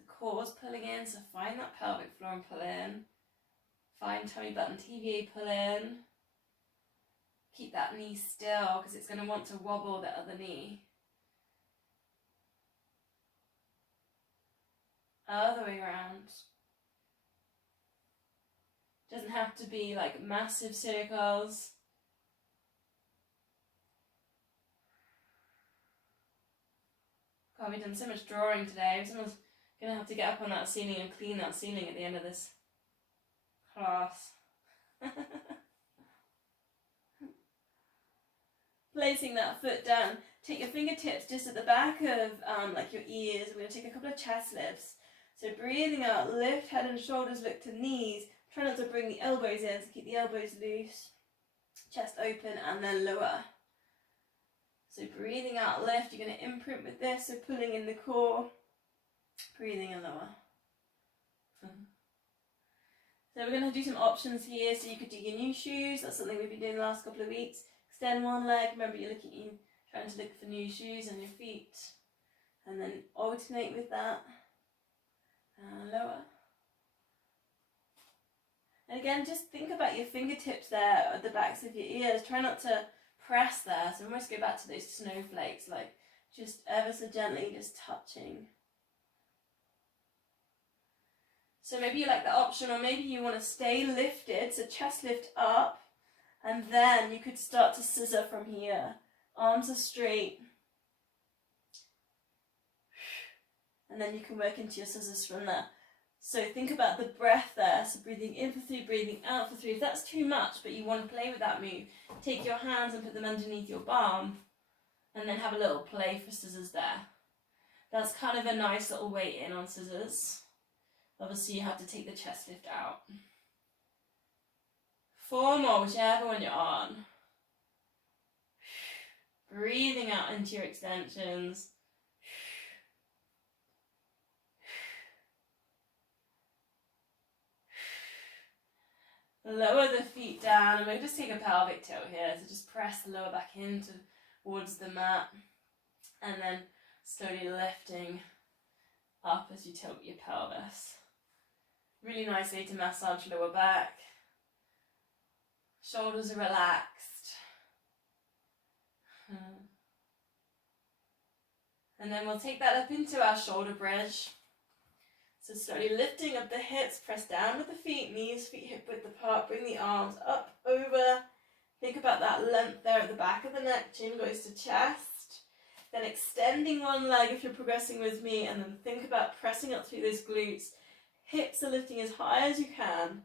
the core's pulling in, so find that pelvic floor and pull in. Find tummy button TVA, pull in. Keep that knee still because it's going to want to wobble the other knee. Other way around. Doesn't have to be like massive circles. God, we've done so much drawing today. Someone's going to have to get up on that ceiling and clean that ceiling at the end of this class. Placing that foot down, take your fingertips just at the back of like your ears. We're going to take a couple of chest lifts. So breathing out, lift head and shoulders, look to knees. Try not to bring the elbows in, so keep the elbows loose. Chest open and then lower. So breathing out, lift. You're going to imprint with this, so pulling in the core, breathing and lower. So we're going to do some options here. So you could do your new shoes. That's something we've been doing the last couple of weeks. Extend one leg. Remember, you're trying to look for new shoes on your feet. And then alternate with that. Lower. And again, just think about your fingertips there at the backs of your ears. Try not to press there. So almost go back to those snowflakes, like just ever so gently just touching. So maybe you like that option, or maybe you want to stay lifted, so chest lift up, and then you could start to scissor from here. Arms are straight. And then you can work into your scissors from there. So think about the breath there. So breathing in for 3, breathing out for 3. If that's too much, but you want to play with that move, take your hands and put them underneath your palm, and then have a little play for scissors there. That's kind of a nice little weight in on scissors. Obviously you have to take the chest lift out. 4 more, whichever one you're on. Breathing out into your extensions. Lower the feet down, and we'll just take a pelvic tilt here. So just press the lower back in towards the mat, and then slowly lifting up as you tilt your pelvis. Really nice way to massage lower back. Shoulders are relaxed. And then we'll take that up into our shoulder bridge. So slowly lifting up the hips, press down with the feet, knees, feet hip width apart, bring the arms up, over. Think about that length there at the back of the neck, chin goes to chest. Then extending one leg if you're progressing with me, and then think about pressing up through those glutes. Hips are lifting as high as you can.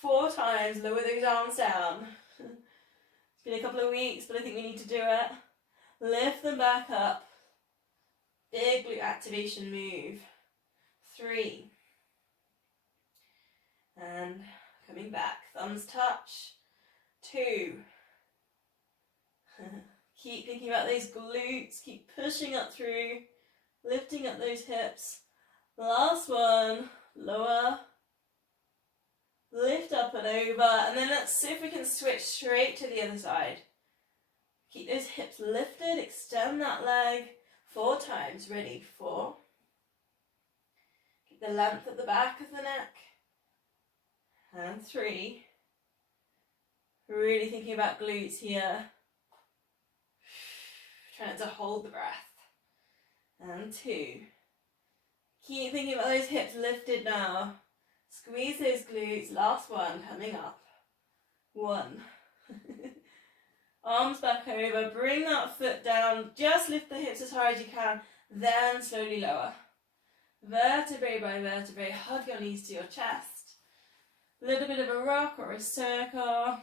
4 times, lower those arms down. It's been a couple of weeks, but I think we need to do it. Lift them back up. Big glute activation move. 3. And coming back, thumbs touch. 2. Keep thinking about those glutes, keep pushing up through, lifting up those hips. Last one, lower, lift up and over, and then let's see if we can switch straight to the other side. Keep those hips lifted, extend that leg 4 times, ready, 4. Keep the length at the back of the neck, and 3. Really thinking about glutes here. Trying to hold the breath. And 2. Keep thinking about those hips lifted now. Squeeze those glutes. Last one, coming up. 1. Arms back over. Bring that foot down. Just lift the hips as hard as you can. Then slowly lower. Vertebrae by vertebrae. Hug your knees to your chest. A little bit of a rock or a circle.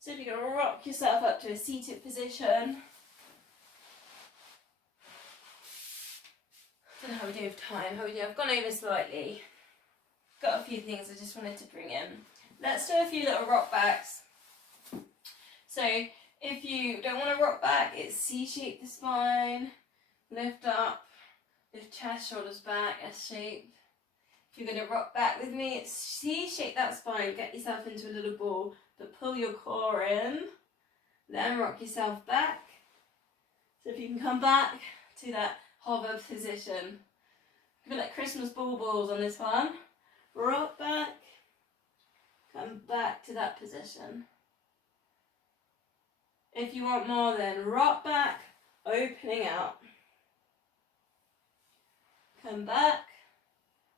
So if you're going to rock yourself up to a seated position. I don't know how we do with time. How we do? I've gone over slightly. Got a few things I just wanted to bring in. Let's do a few little rock backs. So if you don't want to rock back, it's C-shape the spine. Lift up. Lift chest, shoulders back, S-shape. If you're going to rock back with me, it's C-shape that spine. Get yourself into a little ball, but pull your core in. Then rock yourself back. So if you can come back to that hover position. Give it like Christmas balls on this one. Rock back. Come back to that position. If you want more, then rock back, opening out. Come back,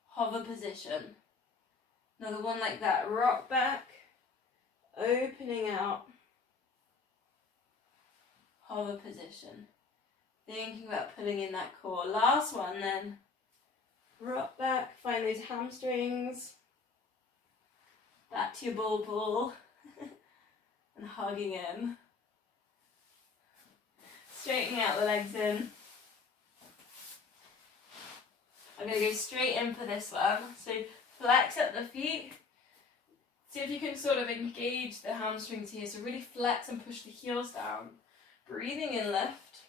hover position. Another one like that, rock back, opening out, hover position. Thinking about pulling in that core. Last one then, rock back, find those hamstrings, back to your ball, and hugging in. Straightening out the legs in. I'm going to go straight in for this one. So flex up the feet, See if you can sort of engage the hamstrings here. So really flex and push the heels down. Breathing in, lift.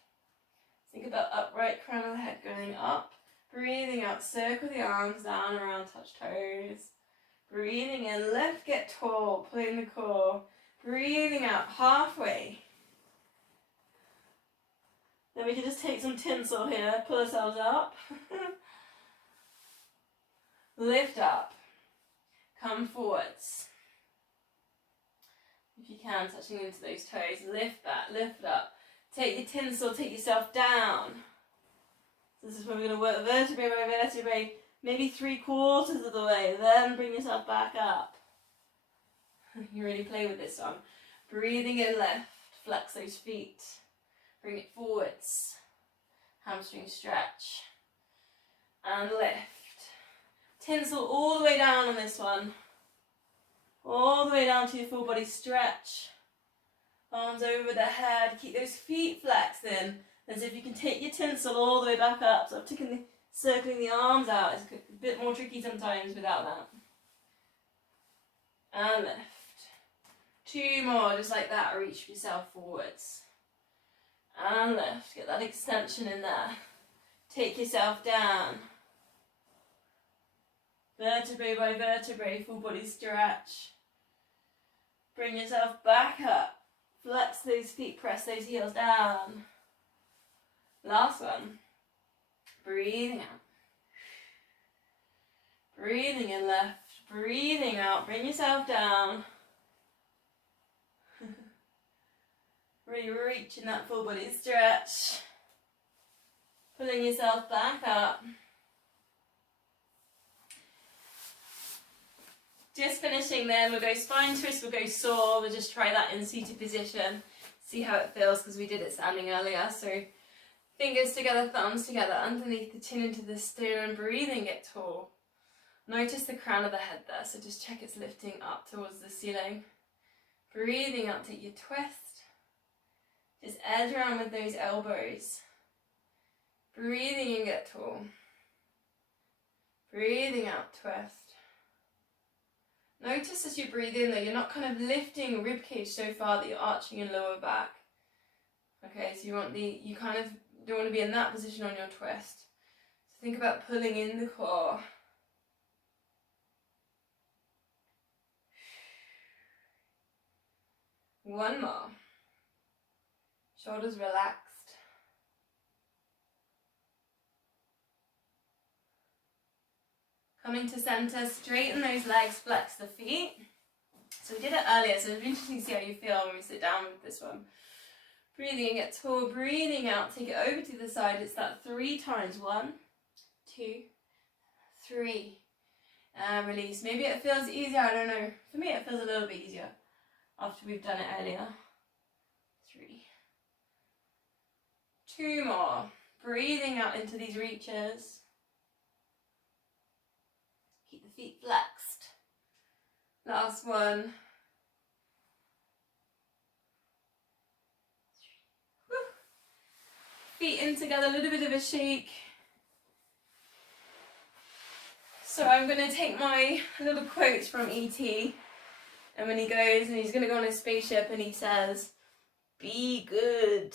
Think about upright crown of the head going up. Breathing out, circle the arms down around, touch toes. Breathing in, lift, get tall, pulling the core. Breathing out, halfway. Then we can just take some tinsel here, pull ourselves up. Lift up. Come forwards. If you can, touching into those toes. Lift back, lift up. Take your tinsel, take yourself down. This is where we're going to work vertebrae by vertebrae, maybe 3/4 of the way, then bring yourself back up. You really play with this one. Breathing in, lift, flex those feet. Bring it forwards. Hamstring stretch. And lift. Tinsel all the way down on this one. All the way down to your full body stretch. Arms over the head. Keep those feet flexed in. As if you can take your tinsel all the way back up. So I'm circling the arms out. It's a bit more tricky sometimes without that. And lift. 2 more, just like that. Reach yourself forwards. And lift. Get that extension in there. Take yourself down. Vertebrae by vertebrae, full body stretch. Bring yourself back up. Flex those feet, press those heels down. Last one. Breathing out. Breathing in, left. Breathing out. Bring yourself down. Really reaching that full body stretch. Pulling yourself back up. Just finishing then, we'll go spine twist, we'll go saw, we'll just try that in seated position. See how it feels because we did it standing earlier. So fingers together, thumbs together, underneath the chin into the sternum, breathing it tall. Notice the crown of the head there, so just check it's lifting up towards the ceiling. Breathing up, take your twist. Just edge around with those elbows. Breathing in, get tall. Breathing out, twist. Notice as you breathe in that you're not kind of lifting ribcage so far that you're arching your lower back. Okay, so you kind of don't want to be in that position on your twist. So think about pulling in the core. One more. Shoulders relaxed. Coming to center, straighten those legs, flex the feet. So we did it earlier, so it'll be interesting to see how you feel when we sit down with this one. Breathing in, get tall, breathing out, take it over to the side. It's that 3 times. 1, 2, 3. And release. Maybe it feels easier, I don't know. For me it feels a little bit easier after we've done it earlier. 3. 2 more. Breathing out into these reaches. Keep the feet flexed. Last one. Woo. Feet in together, a little bit of a shake. So I'm going to take my little quotes from E.T. And when he goes and he's going to go on a spaceship and he says, "Be good."